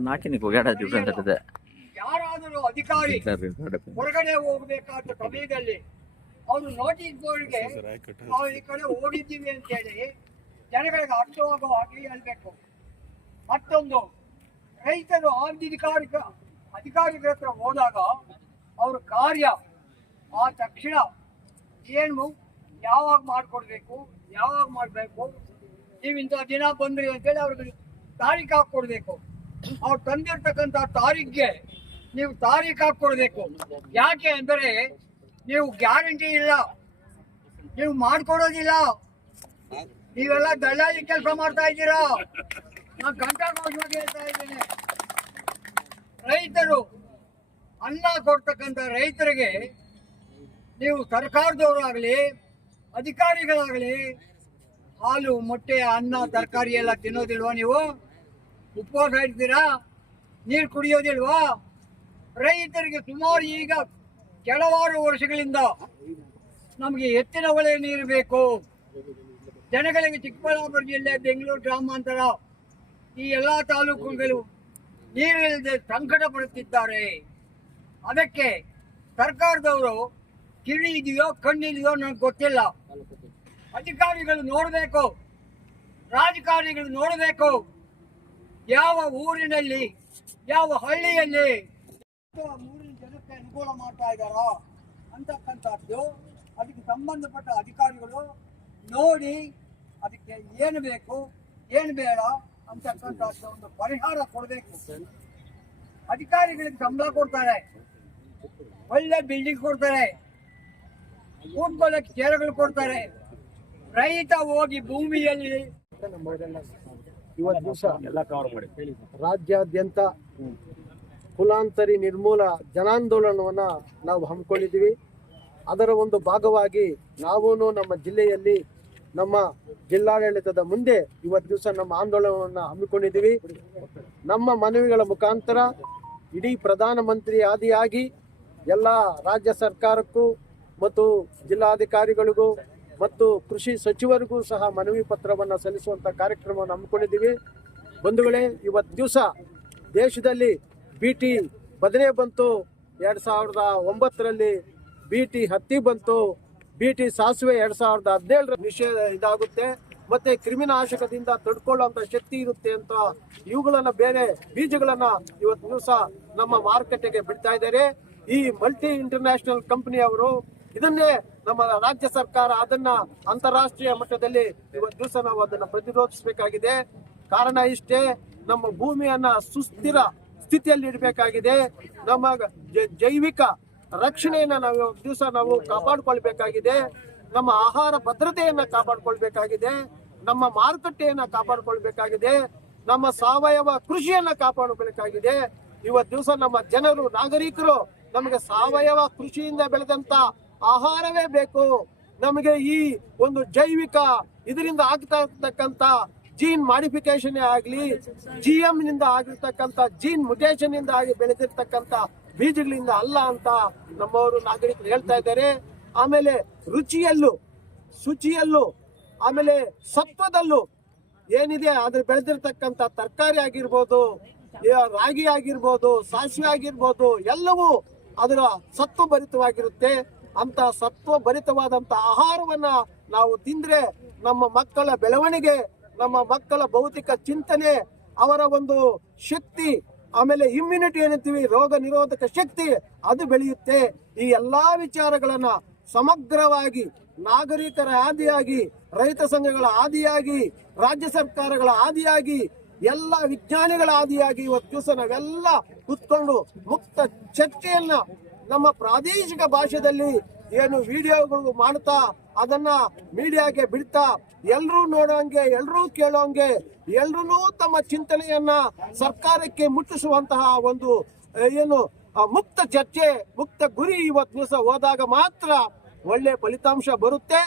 ನಾಲ್ಕಿನಿಗೆ ಹೋಗ್ಯಾಡ difference ಆಗ್ತದೆ. ಯಾರಾದರೂ ಅಧಿಕಾರಿ ಹೊರಗಡೆ ಹೋಗ್ಬೇಕಾದ ಸಮಯದಲ್ಲಿ ಅವರು ನೋಟಿಸ್ ಬೋರ್ಡ್ಗೆ ನಾವು ಈ ಕಡೆ ಹೋಗಿದ್ದೀವಿ ಅಂತ ಹೇಳಿ ಜನಗಳಿಗೆ ಅರ್ಥ ಹೋಗೋ ಹಾಗೆ ಹೇಳ್ಬೇಕು. ಮತ್ತೊಂದು, ರೈತರು ಅಧಿಕಾರಿಗಳ ಹತ್ರ ಹೋದಾಗ ಅವ್ರ ಕಾರ್ಯ ಆ ತಕ್ಷಣ ಏನು ಯಾವಾಗ ಮಾಡಿಕೊಡ್ಬೇಕು, ಯಾವಾಗ ಮಾಡಬೇಕು, ನೀವು ಇಂಥ ದಿನ ಬಂದ್ರಿ ಅಂತೇಳಿ ಅವ್ರಿಗೆ ತಾರೀಖು ಹಾಕ್ಕೊಡ್ಬೇಕು. ಅವ್ರು ತಂದಿರ್ತಕ್ಕಂಥ ತಾರೀಖಿಗೆ ನೀವು ತಾರೀಖು ಹಾಕ್ಕೊಡ್ಬೇಕು. ಯಾಕೆ ಅಂದರೆ ನೀವು ಗ್ಯಾರಂಟಿ ಇಲ್ಲ, ನೀವು ಮಾಡ್ಕೊಡೋದಿಲ್ಲ, ನೀವೆಲ್ಲ ದಳ್ಳಾಳಿ ಕೆಲಸ ಮಾಡ್ತಾ ಇದ್ದೀರಾ. ನಾನು ಘಂಟಾಘೋಷವಾಗಿ ಹೇಳ್ತಾ ಇದ್ದೇನೆ, ರೈತರು ಅನ್ನ ಕೊಡ್ತಕ್ಕಂಥ ರೈತರಿಗೆ ನೀವು ಸರ್ಕಾರದವರಾಗಲಿ ಅಧಿಕಾರಿಗಳಾಗಲಿ ಹಾಲು ಮೊಟ್ಟೆ ಅನ್ನ ತರಕಾರಿ ಎಲ್ಲ ತಿನ್ನೋದಿಲ್ವಾ? ನೀವು ಉಪವಾಸ ಇಡ್ತೀರಾ? ನೀರು ಕುಡಿಯೋದಿಲ್ವಾ? ರೈತರಿಗೆ ಸುಮಾರು ಈಗ ಕೆಲವಾರು ವರ್ಷಗಳಿಂದ ನಮಗೆ ಎತ್ತಿನ ಹೊಳೆ ನೀರು ಬೇಕು. ಜನಗಳಿಗೆ ಚಿಕ್ಕಬಳ್ಳಾಪುರ ಜಿಲ್ಲೆ, ಬೆಂಗಳೂರು ಗ್ರಾಮಾಂತರ ಈ ಎಲ್ಲ ತಾಲೂಕುಗಳು ನೀರಿಲ್ಲದೆ ಸಂಕಟ ಪಡುತ್ತಿದ್ದಾರೆ. ಅದಕ್ಕೆ ಸರ್ಕಾರದವರು ಕಿವಿ ಇದೆಯೋ ಕಣ್ಣಿದೆಯೋ ನನಗೆ ಗೊತ್ತಿಲ್ಲ. ಅಧಿಕಾರಿಗಳು ನೋಡಬೇಕು, ರಾಜಕಾರಣಿಗಳು ನೋಡಬೇಕು, ಯಾವ ಊರಿನಲ್ಲಿ ಯಾವ ಹಳ್ಳಿಯಲ್ಲಿ ಊರಿನ ಜನಕ್ಕೆ ಅನುಕೂಲ ಮಾಡ್ತಾ ಇದ್ದಾರೋ ಅಂತಕ್ಕಂಥದ್ದು ಅದಕ್ಕೆ ಸಂಬಂಧಪಟ್ಟ ಅಧಿಕಾರಿಗಳು ನೋಡಿ ಅದಕ್ಕೆ ಏನು ಬೇಕು ಏನು ಬೇಡ ಅಂತಕ್ಕಂಥದ್ದು ಒಂದು ಪರಿಹಾರ ಕೊಡಬೇಕು. ಅಧಿಕಾರಿಗಳಿಗೆ ಸಂಬಳ ಕೊಡ್ತಾರೆ, ಒಳ್ಳೆ ಬಿಲ್ಡಿಂಗ್ ಕೊಡ್ತಾರೆ, ಕೂತ್ಕೊಳ್ಳಕ್ಕೆ ಚೇರುಗಳು ಕೊಡ್ತಾರೆ. ರೈತ ಹೋಗಿ ಭೂಮಿಯಲ್ಲಿ ಇವತ್ತು ದಿವಸ ರಾಜ್ಯಾದ್ಯಂತ ಕುಲಾಂತರಿ ನಿರ್ಮೂಲ ಜನಾಂದೋಲನವನ್ನು ನಾವು ಹಮ್ಮಿಕೊಂಡಿದ್ದೀವಿ. ಅದರ ಒಂದು ಭಾಗವಾಗಿ ನಾವೂ ನಮ್ಮ ಜಿಲ್ಲೆಯಲ್ಲಿ ನಮ್ಮ ಜಿಲ್ಲಾಡಳಿತದ ಮುಂದೆ ಇವತ್ತು ದಿವಸ ನಮ್ಮ ಆಂದೋಲನವನ್ನು ಹಮ್ಮಿಕೊಂಡಿದ್ದೀವಿ. ನಮ್ಮ ಮನವಿಗಳ ಮುಖಾಂತರ ಇಡೀ ಪ್ರಧಾನಮಂತ್ರಿ ಆದಿಯಾಗಿ ಎಲ್ಲ ರಾಜ್ಯ ಸರ್ಕಾರಕ್ಕೂ ಮತ್ತು ಜಿಲ್ಲಾಧಿಕಾರಿಗಳಿಗೂ ಮತ್ತು ಕೃಷಿ ಸಚಿವರಿಗೂ ಸಹ ಮನವಿ ಪತ್ರವನ್ನು ಸಲ್ಲಿಸುವಂಥ ಕಾರ್ಯಕ್ರಮವನ್ನು ಹಮ್ಮಿಕೊಂಡಿದ್ದೀವಿ. ಬಂಧುಗಳೇ, ಇವತ್ತು ದಿವಸ ದೇಶದಲ್ಲಿ BT ಬದನೆ ಬಂತು, 2009ರಲ್ಲಿ BT ಹತ್ತಿ ಬಂತು, BT ಸಾಸಿವೆ 2017 ನಿಷೇಧ ಇದಾಗುತ್ತೆ, ಮತ್ತೆ ಕ್ರಿಮಿನಾಶಕದಿಂದ ತಡ್ಕೊಳ್ಳುವಂಥ ಶಕ್ತಿ ಇರುತ್ತೆ ಅಂತ ಇವುಗಳನ್ನು ಬೇರೆ ಬೀಜಗಳನ್ನು ಇವತ್ತು ದಿವಸ ನಮ್ಮ ಮಾರುಕಟ್ಟೆಗೆ ಬಿಡ್ತಾ ಇದ್ದಾರೆ. ಈ ಮಲ್ಟಿ ಇಂಟರ್ನ್ಯಾಷನಲ್ ಕಂಪನಿಯವರು ಇದನ್ನೇ ನಮ್ಮ ರಾಜ್ಯ ಸರ್ಕಾರ ಅದನ್ನ ಅಂತಾರಾಷ್ಟ್ರೀಯ ಮಟ್ಟದಲ್ಲಿ ಇವತ್ತು ದಿವಸ ನಾವು ಅದನ್ನು ಪ್ರತಿರೋಧಿಸಬೇಕಾಗಿದೆ. ಕಾರಣ ಇಷ್ಟೇ, ನಮ್ಮ ಭೂಮಿಯನ್ನ ಸುಸ್ಥಿರ ಸ್ಥಿತಿಯಲ್ಲಿ ಇಡಬೇಕಾಗಿದೆ. ನಮ್ಮ ಜೈವಿಕ ರಕ್ಷಣೆಯನ್ನ ನಾವು ಇವತ್ತು ದಿವಸ ನಾವು ಕಾಪಾಡಿಕೊಳ್ಬೇಕಾಗಿದೆ. ನಮ್ಮ ಆಹಾರ ಭದ್ರತೆಯನ್ನ ಕಾಪಾಡಿಕೊಳ್ಬೇಕಾಗಿದೆ. ನಮ್ಮ ಮಾರುಕಟ್ಟೆಯನ್ನ ಕಾಪಾಡಿಕೊಳ್ಬೇಕಾಗಿದೆ. ನಮ್ಮ ಸಾವಯವ ಕೃಷಿಯನ್ನ ಕಾಪಾಡಬೇಕಾಗಿದೆ. ಇವತ್ತು ದಿವಸ ನಮ್ಮ ಜನರು ನಾಗರಿಕರು ನಮಗೆ ಸಾವಯವ ಕೃಷಿಯಿಂದ ಬೆಳೆದಂತ ಆಹಾರವೇ ಬೇಕು. ನಮಗೆ ಈ ಒಂದು ಜೈವಿಕ ಇದರಿಂದ ಆಗ್ತಾ ಇರ್ತಕ್ಕಂಥ ಜೀನ್ ಮಾಡಿಫಿಕೇಶನ್ ಆಗಲಿ, GM ನಿಂದ ಆಗಿರ್ತಕ್ಕಂಥ ಜೀನ್ ಮುಟೇಷನ್ ಇಂದ ಆಗಿ ಬೆಳೆದಿರ್ತಕ್ಕಂಥ ಬೀಜಗಳಿಂದ ಅಲ್ಲ ಅಂತ ನಮ್ಮವರು ನಾಗರಿಕರು ಹೇಳ್ತಾ ಇದ್ದಾರೆ. ಆಮೇಲೆ ರುಚಿಯಲ್ಲೂ, ಶುಚಿಯಲ್ಲೂ, ಆಮೇಲೆ ಸತ್ವದಲ್ಲೂ ಏನಿದೆ ಅದ್ರ ಬೆಳೆದಿರ್ತಕ್ಕಂಥ ತರಕಾರಿ ಆಗಿರ್ಬೋದು, ರಾಗಿ ಆಗಿರ್ಬೋದು, ಸಾಸಿವೆ ಆಗಿರ್ಬೋದು, ಎಲ್ಲವೂ ಅದರ ಸತ್ವ ಭರಿತವಾಗಿರುತ್ತೆ. ಅಂತ ಸತ್ವ ಭರಿತವಾದಂತ ಆಹಾರವನ್ನ ನಾವು ತಿಂದ್ರೆ ನಮ್ಮ ಮಕ್ಕಳ ಬೆಳವಣಿಗೆ, ನಮ್ಮ ಮಕ್ಕಳ ಭೌತಿಕ ಚಿಂತನೆ, ಅವರ ಒಂದು ಶಕ್ತಿ, ಆಮೇಲೆ ಇಮ್ಯುನಿಟಿ ಏನಂತೀವಿ, ರೋಗ ನಿರೋಧಕ ಶಕ್ತಿ, ಅದು ಬೆಳೆಯುತ್ತೆ. ಈ ಎಲ್ಲಾ ವಿಚಾರಗಳನ್ನ ಸಮಗ್ರವಾಗಿ ನಾಗರಿಕರ ಆದಿಯಾಗಿ, ರೈತ ಸಂಘಗಳ ಆದಿಯಾಗಿ, ರಾಜ್ಯ ಸರ್ಕಾರಗಳ ಆದಿಯಾಗಿ, ಎಲ್ಲ ವಿಜ್ಞಾನಿಗಳ ಆದಿಯಾಗಿ ಇವತ್ತು ದಿವಸ ನಾವೆಲ್ಲ ಕುತ್ಕೊಂಡು ಮುಕ್ತ ಚರ್ಚೆಯನ್ನ ನಮ್ಮ ಪ್ರಾದೇಶಿಕ ಭಾಷೆಯಲ್ಲಿ ಏನು ವಿಡಿಯೋಗಳು ಮಾಡ್ತಾ ಅದನ್ನ ಮೀಡಿಯಾಗೆ ಬಿಡ್ತಾ ಎಲ್ರೂ ನೋಡೋಂಗೆ, ಎಲ್ರೂ ಕೇಳೋಂಗೆ, ಎಲ್ರೂ ತಮ್ಮ ಚಿಂತನೆಯನ್ನ ಸರ್ಕಾರಕ್ಕೆ ಮುಟ್ಟಿಸುವಂತಹ ಒಂದು ಏನು ಮುಕ್ತ ಚರ್ಚೆ, ಮುಕ್ತ ಗುರಿ ಇವತ್ತು ದಿವಸ ಹೋದಾಗ ಮಾತ್ರ ಒಳ್ಳೆ ಫಲಿತಾಂಶ ಬರುತ್ತೆ.